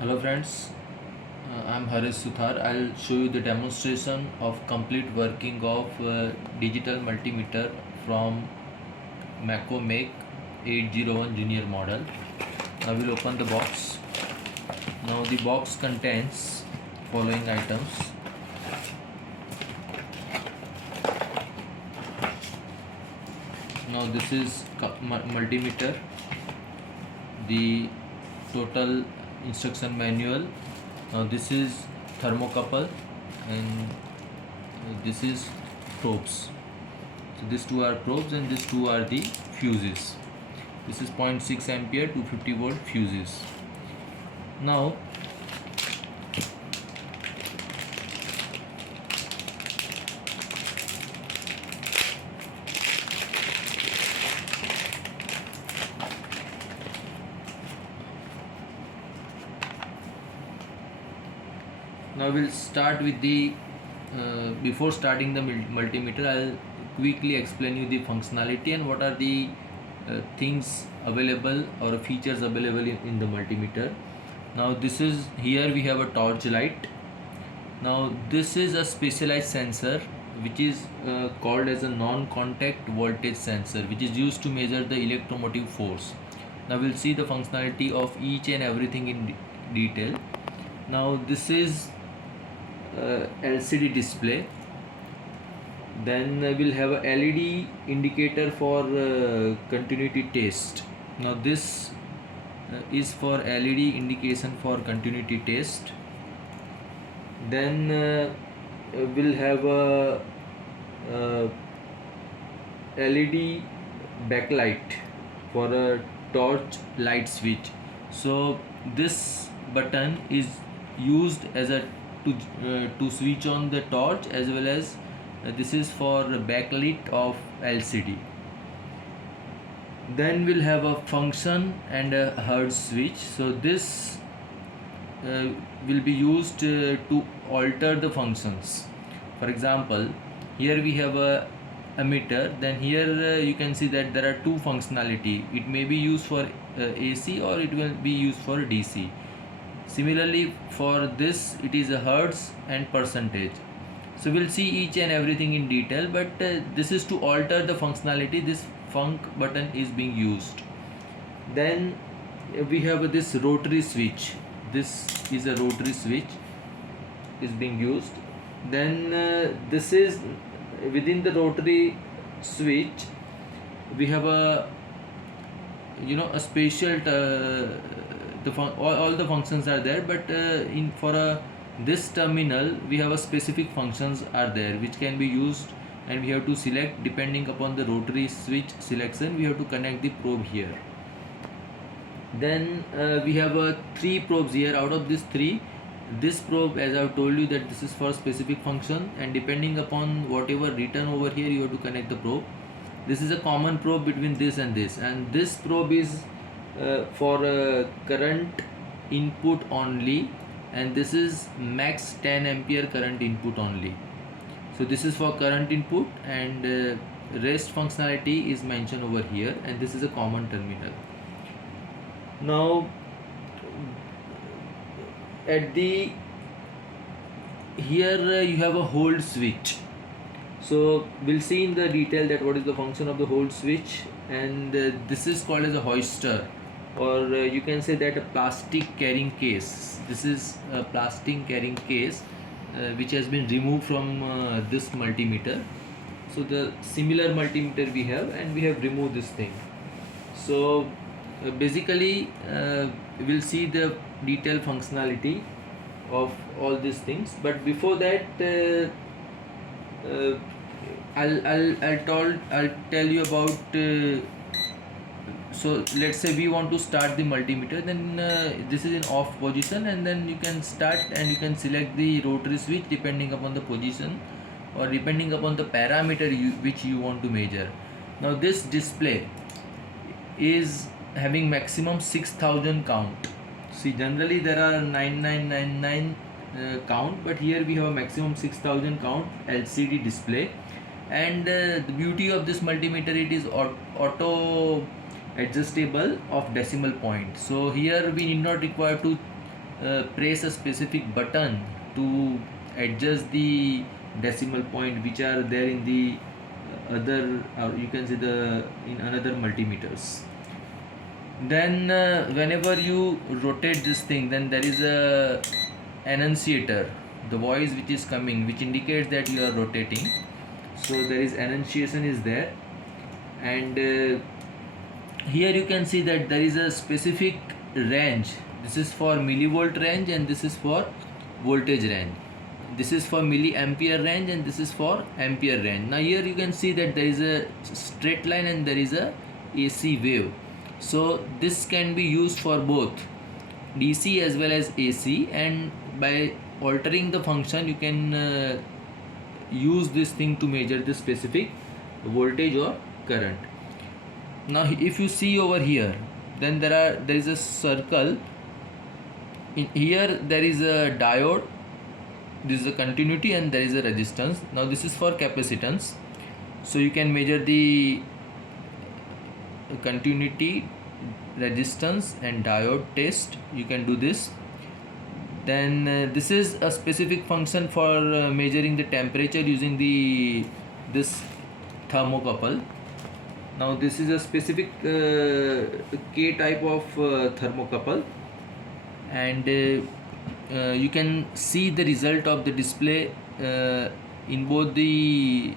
Hello friends, I'm Haresh Suthar. I'll show you the demonstration of complete working of digital multimeter from MECO Make 801 Junior model. I will open the box. Now the box contains following items. Now this is multimeter, the total instruction manual. Now this is thermocouple and this is probes. So these two are probes and these two are the fuses. This is 0.6 ampere 250 volt fuses. Now we'll start with the before starting the multimeter. I'll quickly explain you the functionality and what are the things available or features available in the multimeter. Now this is, here we have a torch light. Now this is a specialized sensor which is called as a non-contact voltage sensor, which is used to measure the electromotive force. Now we'll see the functionality of each and everything in detail. Now this is LCD display. Then we'll have a LED indicator for continuity test. Now this is for LED indication for continuity test. Then we'll have a LED backlight for a torch light switch. So this button is used as a to switch on the torch, as well as this is for backlit of LCD. Then we'll have a function and a Hertz switch. So this will be used to alter the functions. For example, here we have a emitter. Then here you can see that there are two functionality. It may be used for AC or it will be used for DC. Similarly, for this it is a hertz and percentage. So we'll see each and everything in detail, but this is to alter the functionality. This func button is being used. Then we have this rotary switch. This is a rotary switch is being used. Then this is within the rotary switch we have a a special all the functions are there, but in for this terminal we have a specific functions are there which can be used, and we have to select depending upon the rotary switch selection. We have to connect the probe here. Then we have three probes here. Out of these three, this probe, as I have told you, that this is for specific function, and depending upon whatever written over here, you have to connect the probe. This is a common probe between this, and this probe is for current input only, and this is max 10 ampere current input only. So this is for current input, and rest functionality is mentioned over here, and this is a common terminal. Now at the here you have a hold switch. So we'll see in the detail that what is the function of the hold switch, and this is called as a hoister, or you can say that a plastic carrying case. This is a plastic carrying case which has been removed from this multimeter. So the similar multimeter we have, and we have removed this thing. So basically we'll see the detailed functionality of all these things, but before that I'll tell you about so let's say we want to start the multimeter. Then this is in off position, and then you can start and you can select the rotary switch depending upon the position or depending upon the parameter which you want to measure. Now this display is having maximum 6000 count. See, generally there are 9999 count, but here we have a maximum 6000 count LCD display. And the beauty of this multimeter, it is auto adjustable of decimal point. So here we need not require to press a specific button to adjust the decimal point which are there in the other, or you can say the in another multimeters. Then whenever you rotate this thing, then there is a annunciator, the voice which is coming, which indicates that you are rotating. So there is annunciation is there. And here you can see that there is a specific range. This is for millivolt range and this is for voltage range. This is for milliampere range and this is for ampere range. Now here you can see that there is a straight line and there is a AC wave. So this can be used for both DC as well as AC, and by altering the function you can use this thing to measure the specific voltage or current. Now if you see over here, then there is a circle. In here there is a diode, this is a continuity, and there is a resistance. Now this is for capacitance, so you can measure the continuity, resistance and diode test. You can do this. Then this is a specific function for measuring the temperature using this thermocouple. Now this is a specific K type of thermocouple, and you can see the result of the display in both the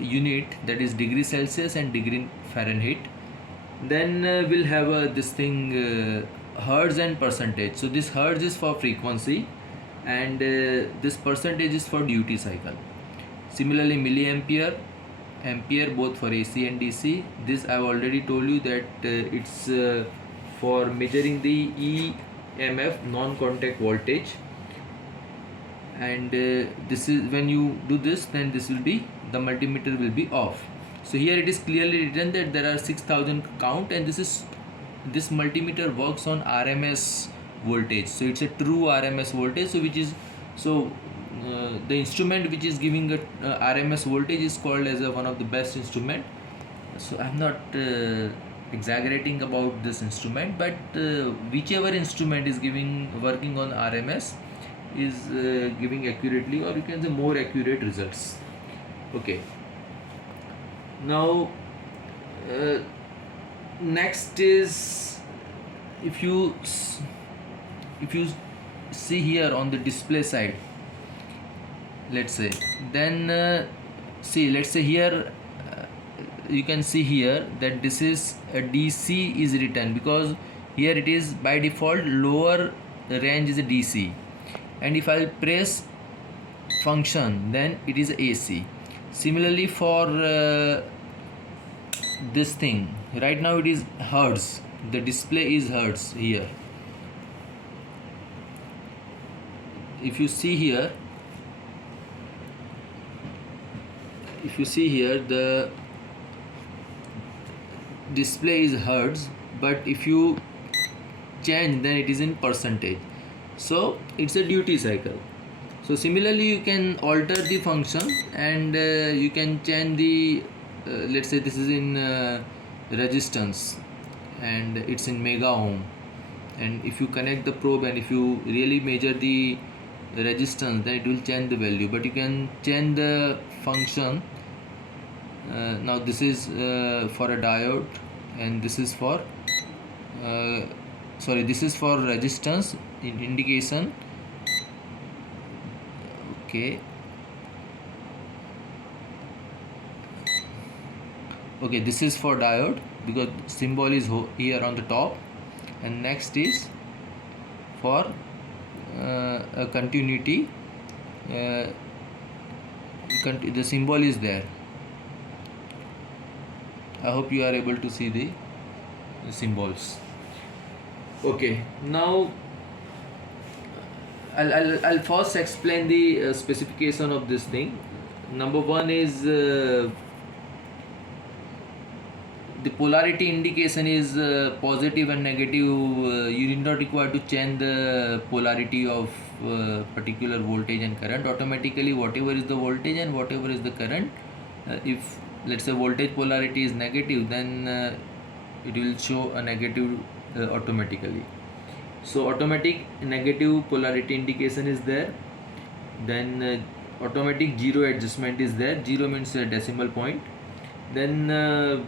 unit, that is degree Celsius and degree Fahrenheit. Then we'll have this thing hertz and percentage. So this hertz is for frequency and this percentage is for duty cycle. Similarly milliampere, ampere, both for AC and DC. This I've already told you that it's for measuring the EMF, non-contact voltage. And this is when you do this, then this will be, the multimeter will be off. So here it is clearly written that there are 6000 count, and this multimeter works on RMS voltage. So it's a true RMS voltage. So which is, so the instrument which is giving a RMS voltage is called as one of the best instrument. So I'm not exaggerating about this instrument, but whichever instrument is working on RMS is giving accurately, or you can say more accurate results. Okay. Now next is, if you see here on the display side, let's say, then see, let's say here you can see here that this is a DC is written, because here it is by default lower range is a DC, and if I'll press function then it is AC. Similarly for this thing, right now it is hertz, the display is hertz here. If you see here, the display is hertz, but if you change then it is in percentage. So it's a duty cycle. So similarly you can alter the function and you can change the let's say this is in resistance and it's in mega ohm, and if you connect the probe and if you really measure the resistance, then it will change the value, but you can change the function. Now this is for a diode, and this is for this is for resistance in indication. Okay, this is for diode because symbol is here on the top, and next is for a continuity. The symbol is there. I hope you are able to see the symbols. Okay, now I'll first explain the specification of this thing. Number one is the polarity indication is positive and negative. You need not require to change the polarity of particular voltage and current. Automatically whatever is the voltage and whatever is the current, if let's say voltage polarity is negative, then it will show a negative automatically. So automatic negative polarity indication is there. Then automatic zero adjustment is there. Zero means a decimal point. Then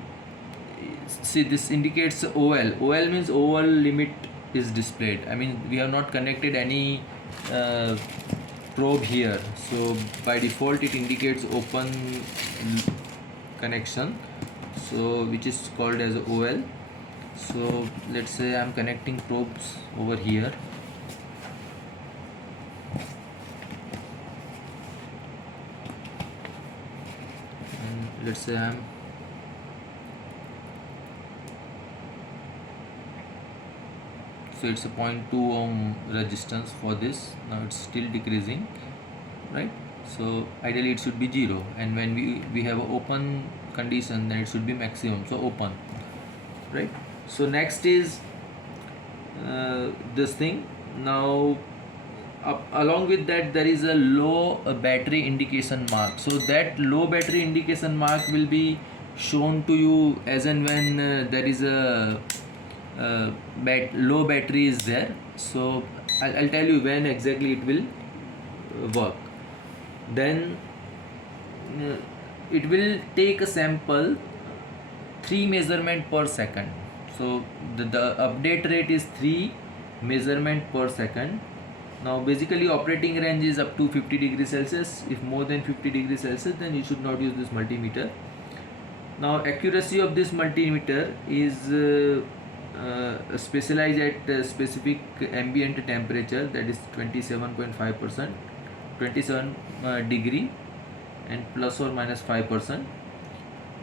see, this indicates OL. OL means oval limit is displayed. I mean, we have not connected any probe here, so by default it indicates open connection, so which is called as OL. So let's say I'm connecting probes over here. And let's say so it's a 0.2 ohm resistance for this. Now it's still decreasing, right? So ideally it should be 0, and when we have an open condition, then it should be maximum, so open, right? So next is this thing. Now along with that there is a low battery indication mark. So that low battery indication mark will be shown to you as and when there is a low battery is there. So I'll tell you when exactly it will work. Then it will take a sample 3 measurement per second. So the update rate is 3 measurement per second. Now basically operating range is up to 50 degrees Celsius. If more than 50 degrees Celsius, then you should not use this multimeter. Now accuracy of this multimeter is specialized at specific ambient temperature, that is 27.5%, 27 degree, and plus or minus 5%.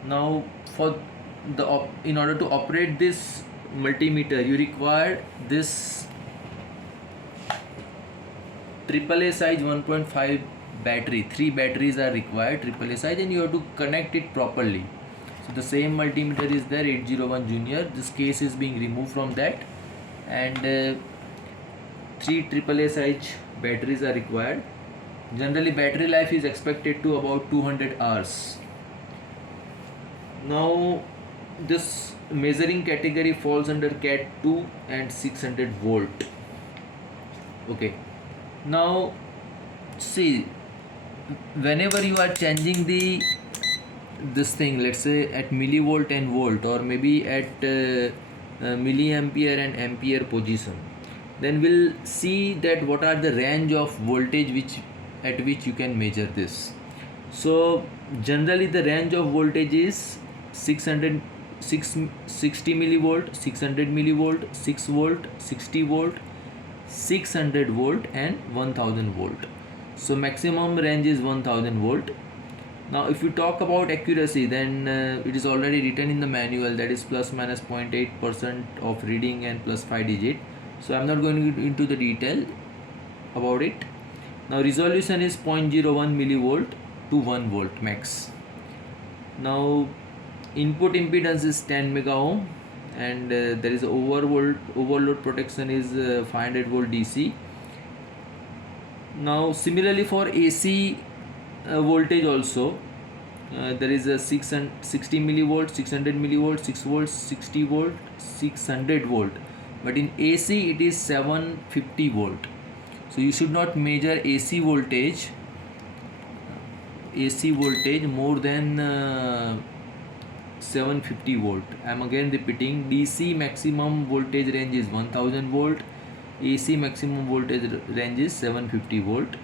Now for the in order to operate this multimeter, you require this AAA size 1.5 battery. 3 batteries are required, AAA size, and you have to connect it properly. So the same multimeter is there, 801 Junior. This case is being removed from that, and 3 AAA size batteries are required. Generally battery life is expected to about 200 hours. Now this measuring category falls under Cat 2 and 600 volt. Okay. Now see, whenever you are changing this thing, let's say at millivolt and volt, or maybe at milliampere and ampere position, then we'll see that what are the range of voltage at which you can measure this. So generally the range of voltage is 60 millivolt, 600 millivolt, 6 volt, 60 volt, 600 volt, and 1000 volt. So maximum range is 1000 volt. Now if you talk about accuracy, then it is already written in the manual, that is plus minus 0.8% of reading and plus 5 digit. So I'm not going into the detail about it. Now resolution is 0.01 millivolt to 1 volt max. Now input impedance is 10 mega ohm, and there is a overload protection is 500 volt DC. Now similarly for AC voltage also, there is a 60 millivolt, 600 millivolt, 6 volt, 60 volt, 600 volt, but in AC it is 750 volt. So you should not measure AC voltage more than 750 volt. I am again repeating, DC maximum voltage range is 1000 volt, AC maximum voltage range is 750 volt.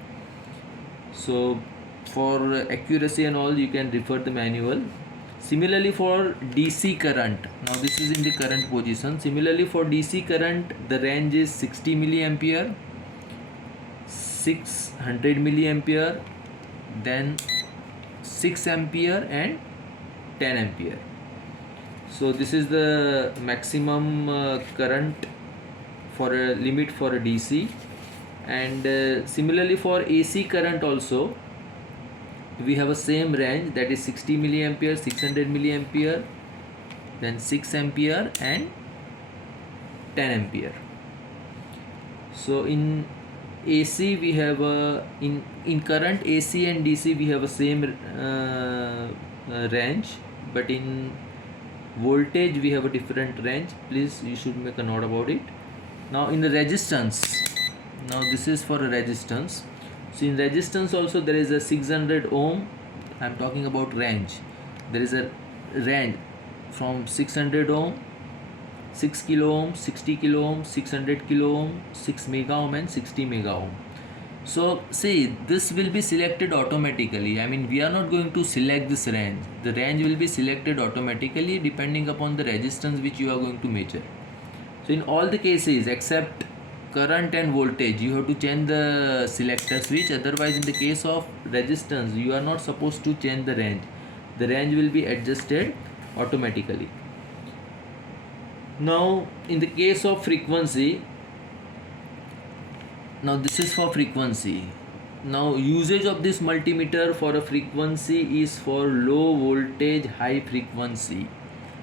So for accuracy and all, you can refer the manual. Similarly for DC current, now this is in the current position. Similarly for DC current, the range is 60 milliampere, 600 milliampere, then 6 ampere and 10 ampere. So this is the maximum current for a limit for a DC. And similarly for AC current also, we have a same range, that is 60 milliampere, 600 milliampere, then 6 ampere and 10 ampere. So in AC we have in current AC and DC we have a same range, but in voltage we have a different range. Please, you should make a note about it. Now in the resistance, now this is for a resistance. So in resistance also there is a 600 ohm. I am talking about range. There is a range from 600 ohm, 6 kilo ohm, 60 kilo ohm, 600 kilo ohm, 6 mega ohm and 60 mega ohm. So see, this will be selected automatically. I mean, we are not going to select this range. The range will be selected automatically depending upon the resistance which you are going to measure. So in all the cases except current and voltage, you have to change the selector switch. Otherwise, in the case of resistance, you are not supposed to change the range. The range will be adjusted automatically. Now in the case of frequency, now this is for frequency. Now usage of this multimeter for a frequency is for low voltage high frequency.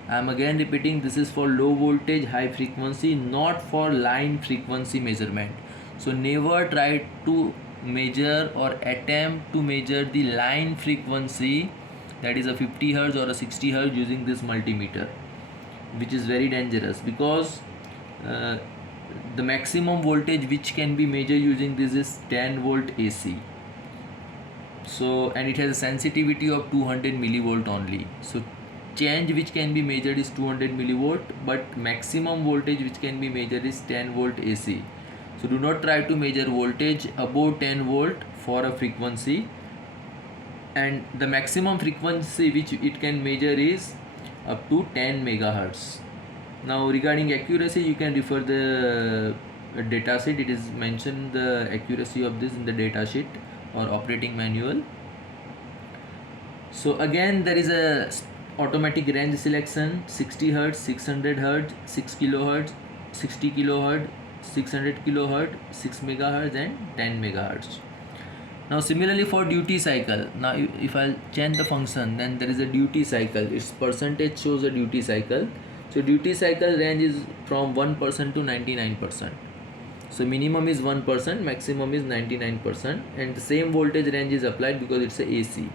I am again repeating, this is for low voltage high frequency, not for line frequency measurement. So never try to measure or attempt to measure the line frequency, that is a 50 Hz or a 60 Hz, using this multimeter, which is very dangerous, because uh, the maximum voltage which can be measured using this is 10 volt AC. So, and it has a sensitivity of 200 millivolt only. So change which can be measured is 200 millivolt, but maximum voltage which can be measured is 10 volt AC. So do not try to measure voltage above 10 volt for a frequency, and the maximum frequency which it can measure is up to 10 megahertz. Now regarding accuracy, you can refer the data sheet. It is mentioned the accuracy of this in the data sheet or operating manual. So again there is a automatic range selection: 60 Hz, 600 Hz, 6 kilohertz, 60 kilohertz, 600 kilohertz, 6 megahertz and 10 megahertz. Now similarly for duty cycle, now if I change the function, then there is a duty cycle. Its percentage shows a duty cycle. So duty cycle range is from 1% to 99%. So minimum is 1%, maximum is 99%, and the same voltage range is applied because it's a AC.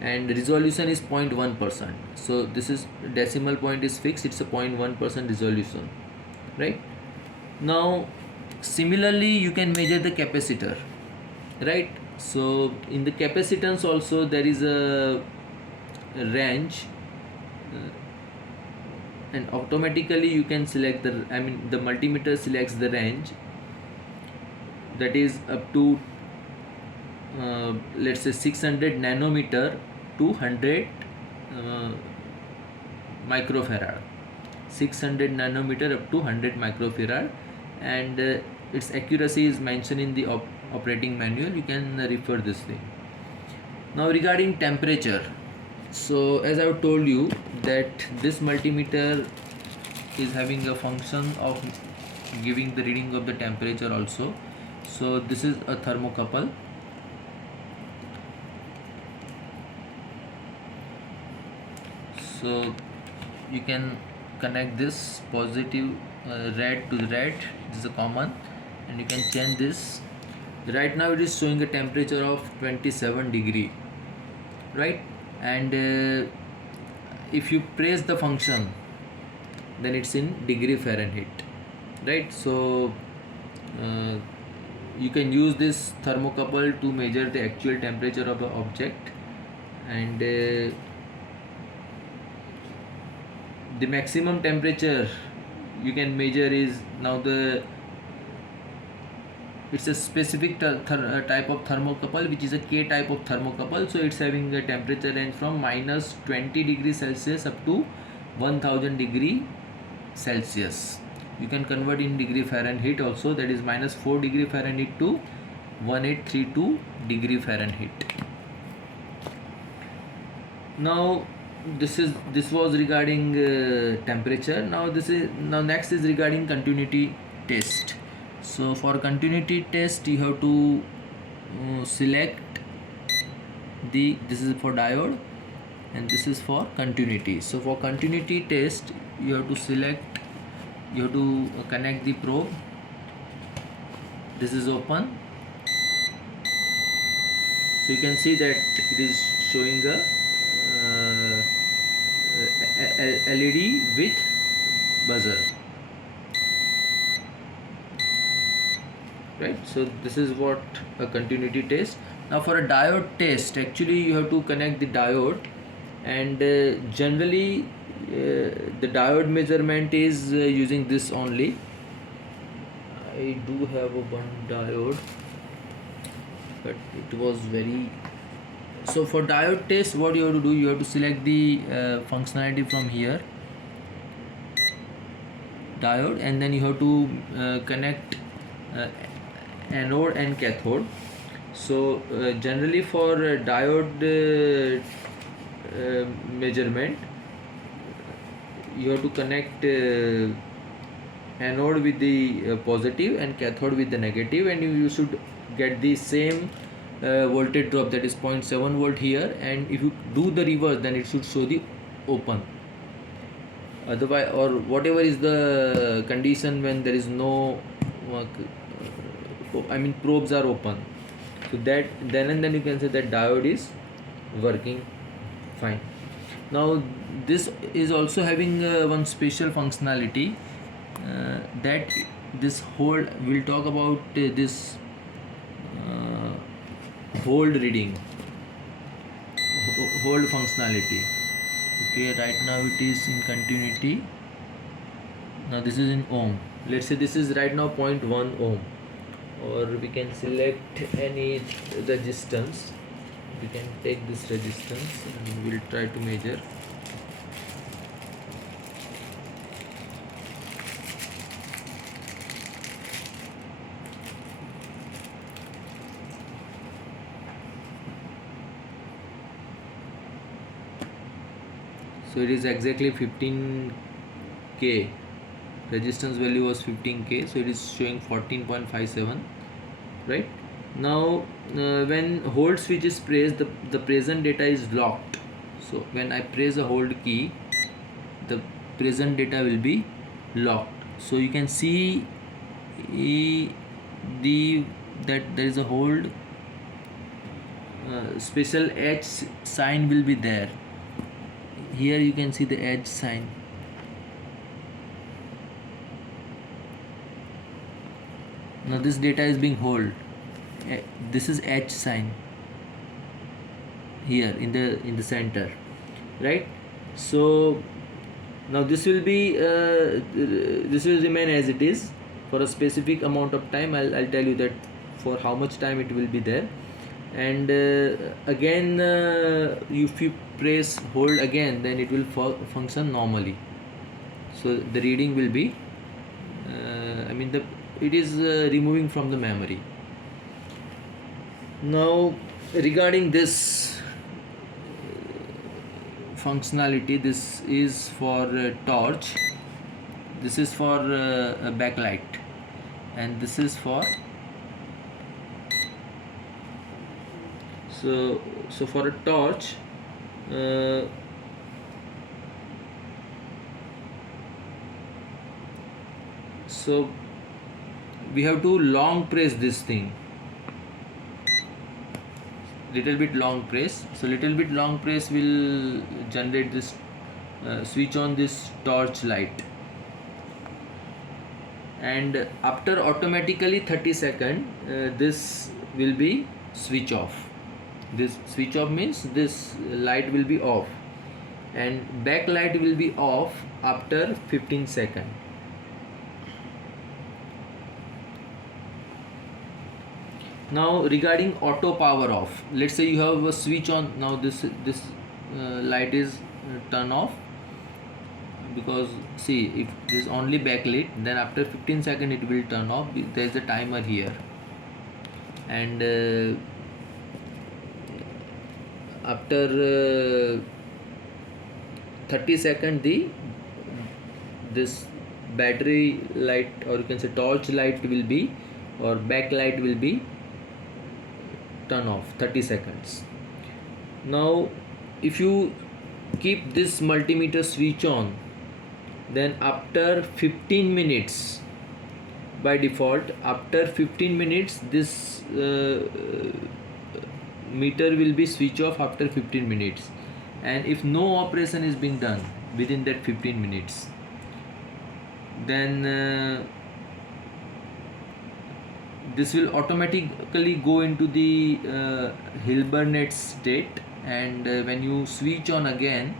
And resolution is 0.1%. So this is decimal point is fixed, it's a 0.1% resolution, right? Now similarly you can measure the capacitor, right? So in the capacitance also there is a range, and automatically you can select the, I mean the multimeter selects the range, that is up to let's say 600 nanometer to 100 microfarad, 600 nanometer up to 100 microfarad, and its accuracy is mentioned in the operating manual. You can refer this thing. Now regarding temperature, so as I have told you that this multimeter is having a function of giving the reading of the temperature also. So this is a thermocouple. So you can connect this positive red to the red, this is a common, and you can change this. Right now it is showing a temperature of 27 degree, right? And if you press the function, then it's in degree Fahrenheit, right? So you can use this thermocouple to measure the actual temperature of the object, and the maximum temperature you can measure is, now the it's a specific type of thermocouple, which is a K type of thermocouple. So it's having a temperature range from minus 20 degrees Celsius up to 1000 degree Celsius. You can convert in degree Fahrenheit also, that is minus 4 degree Fahrenheit to 1832 degree Fahrenheit. Now this was regarding temperature. Now next is regarding continuity test. So for continuity test you have to select this is for diode and this is for continuity. So for continuity test you have to connect the probe. This is open, so you can see that it is showing a LED with buzzer. right? So this is what a continuity test. Now for a diode test, actually you have to connect the diode, and generally the diode measurement is using this only. I do have a one diode, but it was very. So for diode test, what you have to do, you have to select the functionality from here, diode, and then you have to connect uh, anode and cathode. So generally for diode measurement, you have to connect anode with the positive and cathode with the negative, and you should get the same voltage drop, that is 0.7 volt here, and if you do the reverse, then it should show the open. Otherwise, or whatever is the condition when there is no probes are open, so that then and then you can say that diode is working fine. Now this is also having one special functionality, that this hold, we'll talk about this hold reading, hold functionality. Okay, right now it is in continuity. Now this is in ohm. Let's say this is right now 0.1 ohm, or we can select any resistance. We can take this resistance and we'll try to measure. So it is exactly 15k, resistance value was 15k, so it is showing 14.57, right? Now when hold switch is pressed, the present data is locked. So when I press a hold key, the present data will be locked. So you can see that there is a hold, special H sign will be there. Here you can see the H sign. Now this data is being held. This is H sign here in the center, right? So now this will be this will remain as it is for a specific amount of time. I'll tell you that for how much time it will be there. And again if you press hold again, then it will function normally. So the reading will be it is removing from the memory. Now regarding this functionality, this is for torch, this is for a backlight, and this is for so for a torch, so we have to long press this thing, little bit long press. So little bit long press will generate this switch on this torch light, and after automatically 30 seconds this will be switch off. This switch off means this light will be off, and backlight will be off after 15 seconds. Now regarding auto power off, let's say you have a switch on. Now this light is turn off, because see, if this is only backlit, then after 15 seconds it will turn off. There is a timer here, and after 30 seconds this battery light, or you can say torch light will be, or backlight will be turn off 30 seconds. Now if you keep this multimeter switch on, then after 15 minutes, by default after 15 minutes this meter will be switch off after 15 minutes, and if no operation is being done within that 15 minutes, then this will automatically go into the Hilbernate state, and when you switch on again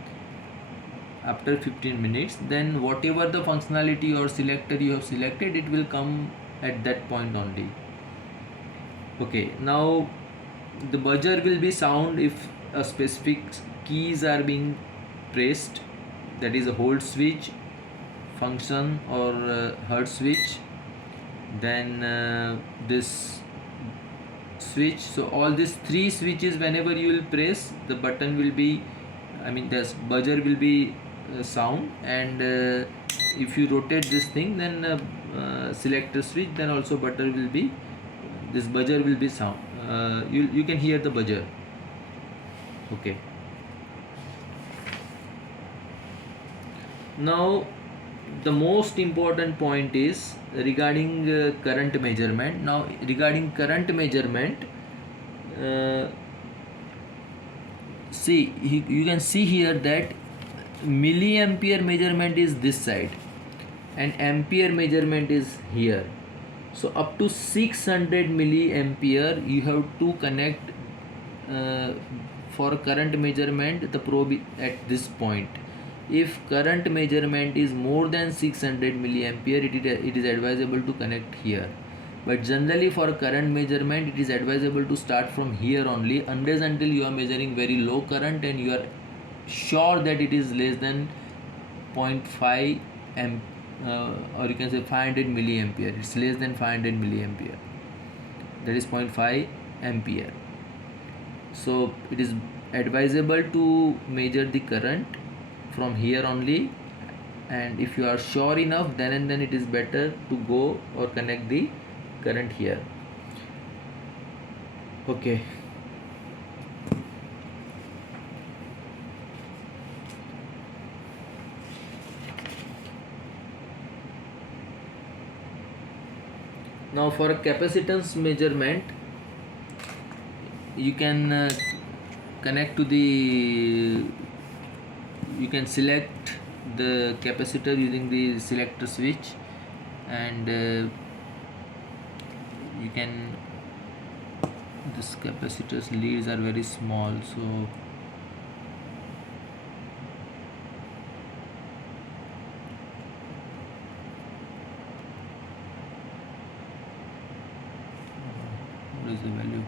after 15 minutes, then whatever the functionality or selector you have selected, it will come at that point only. Okay, now the buzzer will be sound if a specific keys are being pressed, that is a hold switch, function, or hertz switch. Then this switch, so all these three switches, whenever you will press, the button will be, I mean the buzzer will be sound, and if you rotate this thing, then select a switch, then also buzzer will be, this buzzer will be sound. You can hear the buzzer. Okay, now the most important point is regarding current measurement. Now regarding current measurement, uh, see, you can see here that milliampere measurement is this side and ampere measurement is here. So up to 600 milliampere you have to connect for current measurement the probe at this point. If current measurement is more than 600 milliampere, it is advisable to connect here. But generally for current measurement, it is advisable to start from here only, unless until you are measuring very low current and you are sure that it is less than 0.5 amp, or you can say 500 milliampere. It's less than 500 milliampere. That is 0.5 ampere. So it is advisable to measure the current from here only, and if you are sure enough, then and then it is better to go or connect the current here. Okay, now for a capacitance measurement, you can connect to the, you can select the capacitor using the selector switch, and you can, this capacitor's leads are very small, so what is the value?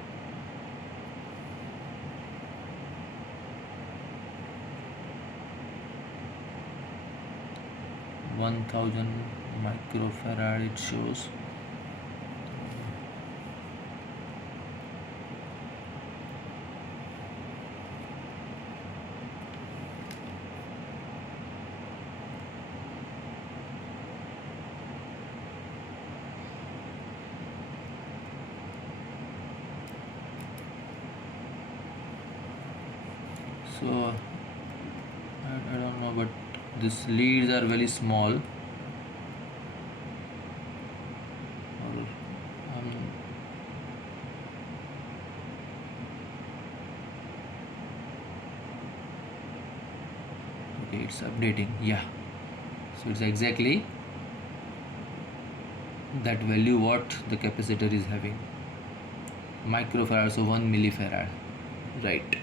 $1000 microfarad it shows. So I don't know, but these leads are very small, or okay, it's updating. Yeah, so it's exactly that value what the capacitor is having, microfarad, so 1 millifarad, right?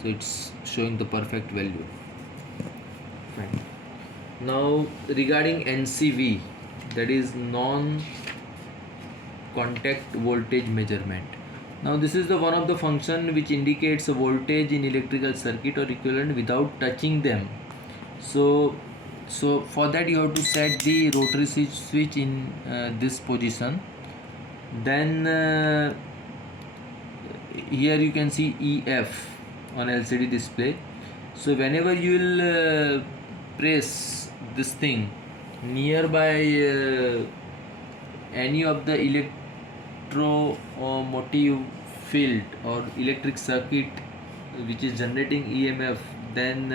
So it's showing the perfect value. Fine. Now regarding NCV, that is non contact voltage measurement. Now this is the one of the function which indicates a voltage in electrical circuit or equivalent without touching them. So for that you have to set the rotary switch in this position. Then here you can see EF on LCD display. So whenever you will press this thing nearby any of the electromotive field or electric circuit which is generating EMF, then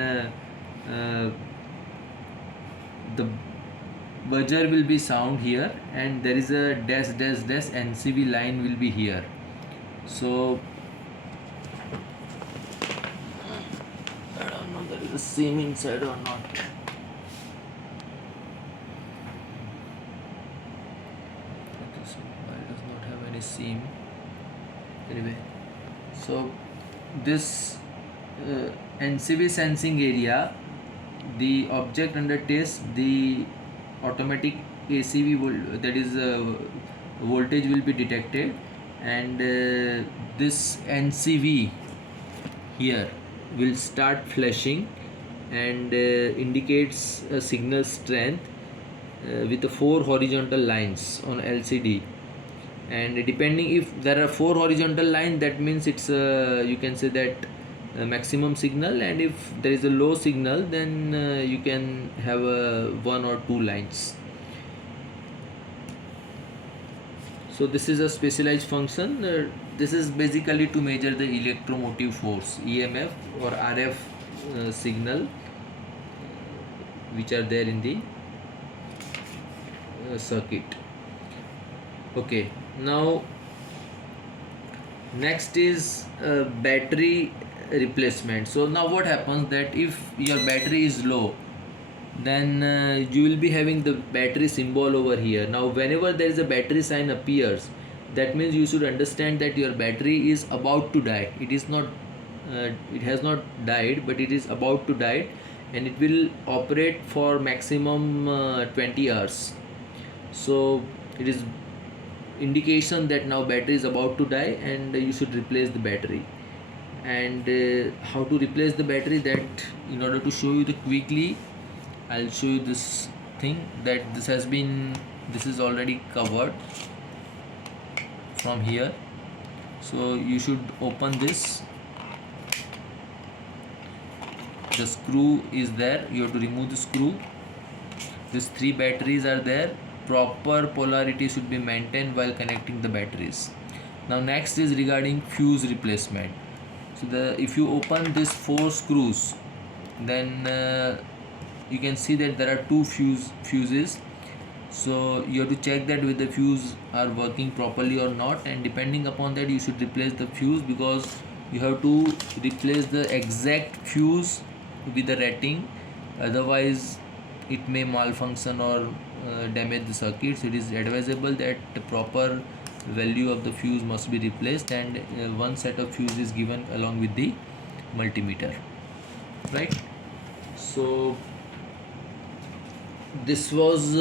the buzzer will be sound here, and there is a dash dash dash NCV line will be here. So I don't know there is a seam inside or not. Why does not have seam. Anyway, so this NCV sensing area, the object under test, the automatic ACV that is voltage will be detected, and this NCV here will start flashing and indicates a signal strength with the 4 horizontal lines on LCD. And depending, if there are 4 horizontal lines, that means it's you can say that maximum signal, and if there is a low signal, then you can have 1 or 2 lines. So this is a specialized function. This is basically to measure the electromotive force, EMF or RF signal which are there in the circuit. Okay, now next is battery replacement. So now what happens, that if your battery is low, then you will be having the battery symbol over here. Now whenever there is a battery sign appears, that means you should understand that your battery is about to die. It is not it has not died, but it is about to die, and it will operate for maximum 20 hours. So it is indication that now battery is about to die and you should replace the battery. And how to replace the battery, that in order to show you the quickly, I'll show you this thing, that this is already covered from here. So you should open this. The screw is there, you have to remove the screw. These 3 batteries are there. Proper polarity should be maintained while connecting the batteries. Now next is regarding fuse replacement. So if you open these 4 screws, then you can see that there are 2 fuses. So you have to check that whether the fuse are working properly or not, and depending upon that you should replace the fuse, because you have to replace the exact fuse with the rating, otherwise it may malfunction or damage the circuit. So it is advisable that the proper value of the fuse must be replaced, and one set of fuse is given along with the multimeter, right? So this was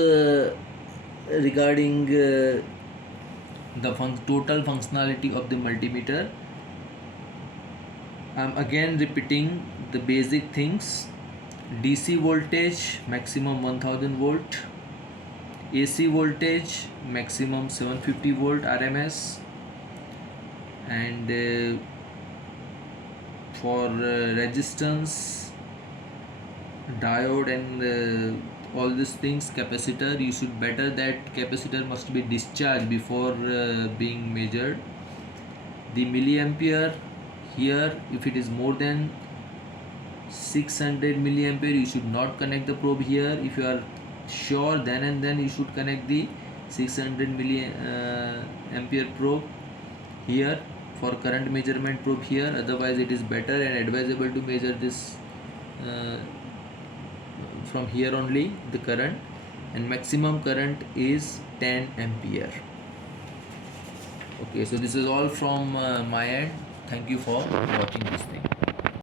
regarding the total functionality of the multimeter. I'm again repeating the basic things. DC voltage maximum 1000 volt, AC voltage maximum 750 volt RMS, and for resistance, diode, and all these things, capacitor, you should better that capacitor must be discharged before being measured. The milliampere, here if it is more than 600 milliampere, you should not connect the probe here. If you are sure, then and then you should connect the 600 milliampere probe here for current measurement probe here. Otherwise it is better and advisable to measure this from here only, the current, and maximum current is 10 ampere. Okay, so this is all from my end. Thank you for watching this thing.